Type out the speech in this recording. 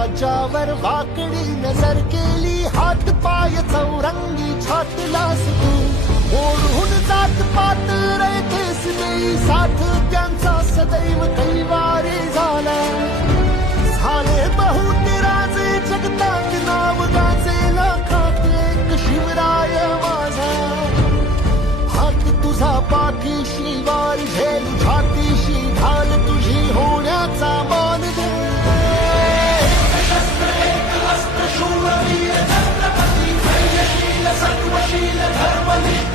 राज्यावर वाकडी नजर केली, हात पाय चौरंगी छाटलास तू. ओढून जात पात रयतेस देई साथ, त्यांचा सदैव कैवारे झाला. झाले बहुत राजे जगतात, नाव गाजे लाखात एक शिवराय माझा. हात तुझा पाठीशी वार झेल, छातीशी ढाल तुझी होण्याचा मान दे. शूरवीर छत्रपती, धैर्यशील सत्वशील धर्मनिष्ठ